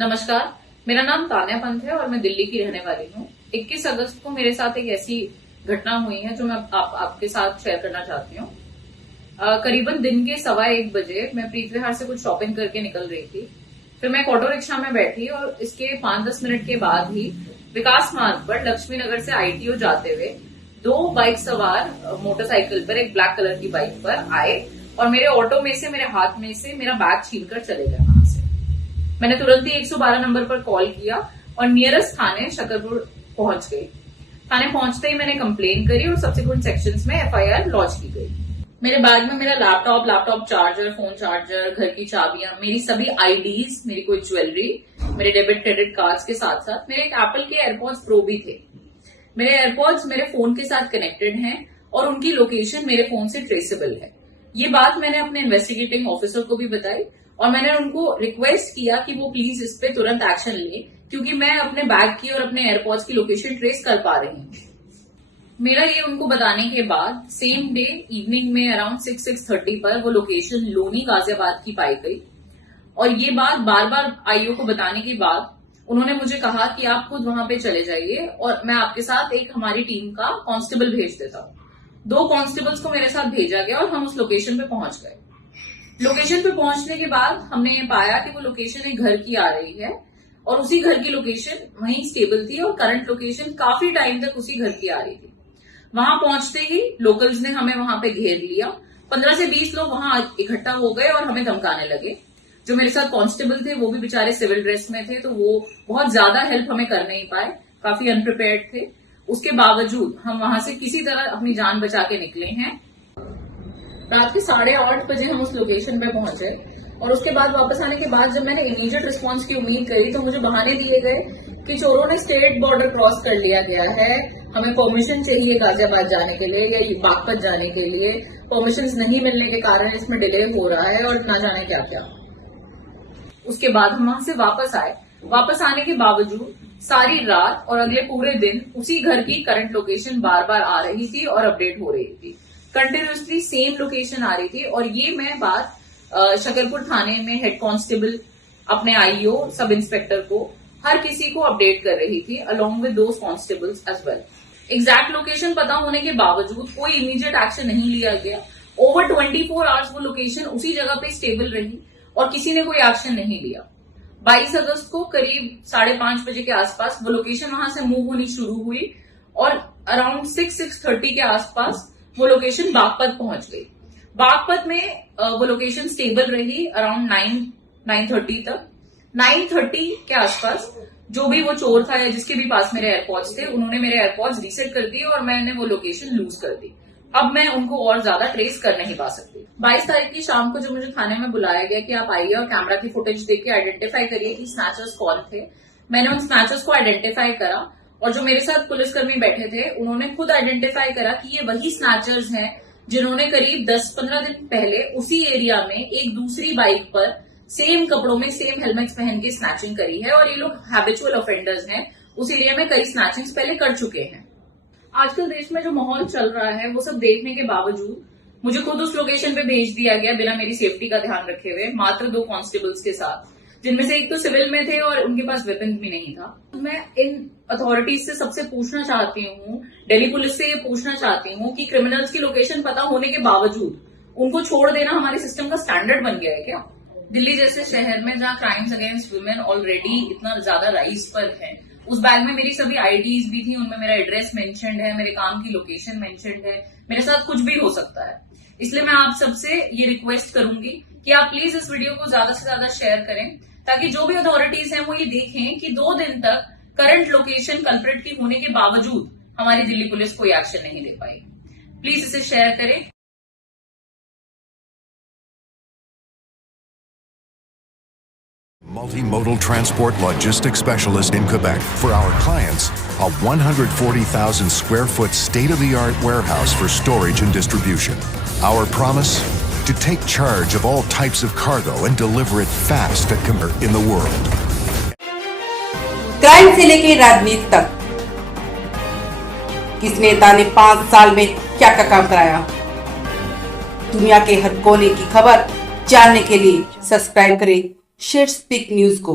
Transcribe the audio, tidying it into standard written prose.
नमस्कार, मेरा नाम तान्या पंत है और मैं दिल्ली की रहने वाली हूँ। 21 अगस्त को मेरे साथ एक ऐसी घटना हुई है जो मैं आपके साथ शेयर करना चाहती हूँ। करीबन दिन के 1:15 बजे मैं प्रीत विहार से कुछ शॉपिंग करके निकल रही थी। फिर मैं एक ऑटो रिक्शा में बैठी और इसके 5-10 मिनट के बाद ही विकास मार्ग पर लक्ष्मी नगर से ITO जाते हुए 2 बाइक सवार मोटरसाइकिल पर एक ब्लैक कलर की बाइक पर आए और मेरे ऑटो में से, मेरे हाथ में से मेरा बैग छीनकर चले गए वहां से। मैंने तुरंत ही 112 नंबर पर कॉल किया और नियरेस्ट थाने शकरपुर पहुंच गई। थाने पहुंचते ही मैंने कंप्लेन करी और सब्सिक्वेंट सेक्शंस में FIR लॉन्च की गई। मेरे बैग में मेरा लैपटॉप चार्जर, फोन चार्जर, घर की चाबियां, मेरी सभी IDs, मेरी कोई ज्वेलरी, मेरे डेबिट क्रेडिट कार्ड्स के साथ साथ मेरे एक एप्पल के एयरपॉड्स प्रो भी थे। मेरे एयरपॉड्स मेरे फोन के साथ कनेक्टेड हैं और उनकी लोकेशन मेरे फोन से ट्रेसेबल है। ये बात मैंने अपने इन्वेस्टिगेटिंग ऑफिसर को भी बताई और मैंने उनको रिक्वेस्ट किया कि वो प्लीज इस पे तुरंत एक्शन ले, क्योंकि मैं अपने बैग की और अपने एयरपॉड्स की लोकेशन ट्रेस कर पा रही हूँ। मेरा ये उनको बताने के बाद सेम डे इवनिंग में अराउंड 6-6:30 पर वो लोकेशन लोनी गाजियाबाद की पाई गई और ये बात बार बार IO को बताने के बाद उन्होंने मुझे कहा कि आप खुद वहां पे चले जाइए और मैं आपके साथ एक हमारी टीम का कांस्टेबल भेज देता हूँ। 2 कांस्टेबल्स को मेरे साथ भेजा गया और हम उस लोकेशन पे पहुंच गए। लोकेशन पे पहुंचने के बाद हमने ये पाया कि वो लोकेशन एक घर की आ रही है और उसी घर की लोकेशन वहीं स्टेबल थी और करंट लोकेशन काफी टाइम तक उसी घर की आ रही थी। वहां पहुंचते ही लोकल्स ने हमें वहां पे घेर लिया। 15 से 20 लोग वहां इकट्ठा हो गए और हमें धमकाने लगे। जो मेरे साथ कांस्टेबल थे वो भी बेचारे सिविल ड्रेस में थे, तो वो बहुत ज्यादा हेल्प हमें कर नहीं पाए, काफी अनप्रिपेयर्ड थे। उसके बावजूद हम वहां से किसी तरह अपनी जान बचा के निकले हैं। रात के 8:30 बजे हम उस लोकेशन पे पहुंचे और उसके बाद वापस आने के बाद जब मैंने इमीडिएट रिस्पांस की उम्मीद करी तो मुझे बहाने दिए गए कि चोरों ने स्टेट बॉर्डर क्रॉस कर लिया गया है, हमें परमिशन चाहिए गाजियाबाद जाने के लिए या बागपत जाने के लिए, परमिशन नहीं मिलने के कारण इसमें डिले हो रहा है और ना जाने क्या क्या। उसके बाद हम वहां से वापस आए। वापस आने के बावजूद सारी रात और अगले पूरे दिन उसी घर की करंट लोकेशन बार बार आ रही थी और अपडेट हो रही थी। कंटिन्यूसली सेम लोकेशन आ रही थी और ये मैं बात शकरपुर थाने में हेड कांस्टेबल, अपने IO, सब इंस्पेक्टर को, हर किसी को अपडेट कर रही थी along with those constables as well. Exact location पता होने के बावजूद कोई इमीडिएट एक्शन नहीं लिया गया। ओवर 24 आवर्स वो लोकेशन उसी जगह पे स्टेबल रही और किसी ने कोई एक्शन नहीं लिया। 22 अगस्त को करीब 5:30 बजे के आसपास वो लोकेशन वहां से मूव होनी शुरू हुई और अराउंड 6-6:30 के आसपास वो लोकेशन बागपत पहुंच गई। बागपत में वो लोकेशन स्टेबल रही अराउंड 9-9:30 तक। 9:30 के आसपास जो भी वो चोर था या जिसके भी पास मेरे एयरपॉड्स थे, उन्होंने मेरे एयरपॉड्स रीसेट कर दिए और मैंने वो लोकेशन लूज कर दी। अब मैं उनको और ज्यादा ट्रेस कर नहीं पा सकती। 22 तारीख की शाम को जब मुझे थाने में बुलाया गया कि आप आइए और कैमरा की फुटेज देख के आइडेंटिफाई करिए कि स्नैचर्स कौन थे, मैंने उन स्नैचर्स को आइडेंटिफाई करा और जो मेरे साथ पुलिसकर्मी बैठे थे उन्होंने खुद आइडेंटिफाई करा कि ये वही स्नैचर्स हैं जिन्होंने करीब 10-15 दिन पहले उसी एरिया में एक दूसरी बाइक पर सेम कपड़ों में, सेम हेलमेट्स पहन के स्नैचिंग करी है और ये लोग हैबिचुअल ऑफेंडर्स हैं। उस एरिया में कई स्नैचिंग्स पहले कर चुके हैं। आजकल देश में जो माहौल चल रहा है वो सब देखने के बावजूद मुझे खुद उस लोकेशन पे भेज दिया गया बिना मेरी सेफ्टी का ध्यान रखे हुए, मात्र 2 कांस्टेबल्स के साथ, जिनमें से एक तो सिविल में थे और उनके पास वेपन भी नहीं था। मैं इन अथॉरिटीज से सबसे पूछना चाहती हूँ, दिल्ली पुलिस से ये पूछना चाहती हूँ कि क्रिमिनल्स की लोकेशन पता होने के बावजूद उनको छोड़ देना हमारे सिस्टम का स्टैंडर्ड बन गया है क्या? दिल्ली जैसे शहर में जहाँ क्राइम्स अगेंस्ट वुमेन ऑलरेडी इतना ज्यादा राइज पर है, उस बैग में मेरी सभी IDs भी थी, उनमें मेरा एड्रेस मेंशन्ड है, मेरे काम की लोकेशन मेंशन्ड है, मेरे साथ कुछ भी हो सकता है। इसलिए मैं आप सबसे ये रिक्वेस्ट करूंगी कि आप प्लीज इस वीडियो को ज्यादा से ज्यादा शेयर करें ताकि जो भी अथॉरिटीज हैं वो ये देखें कि 2 दिन तक करंट लोकेशन कल्प्रिट की होने के बावजूद हमारी दिल्ली पुलिस कोई एक्शन नहीं ले पाई। प्लीज इसे शेयर करें। Multimodal transport logistics specialist in Quebec. For our clients, a 140,000 square foot state-of-the-art warehouse for storage and distribution. Our promise? To take charge of all types of cargo and deliver it fast in the world. Crime से लेके राजनीति तक, किस नेता ने 5 साल में क्या क्या काम कराया, दुनिया के हर कोने की खबर जानने के लिए सब्सक्राइब करें शेयर स्पीक न्यूज को।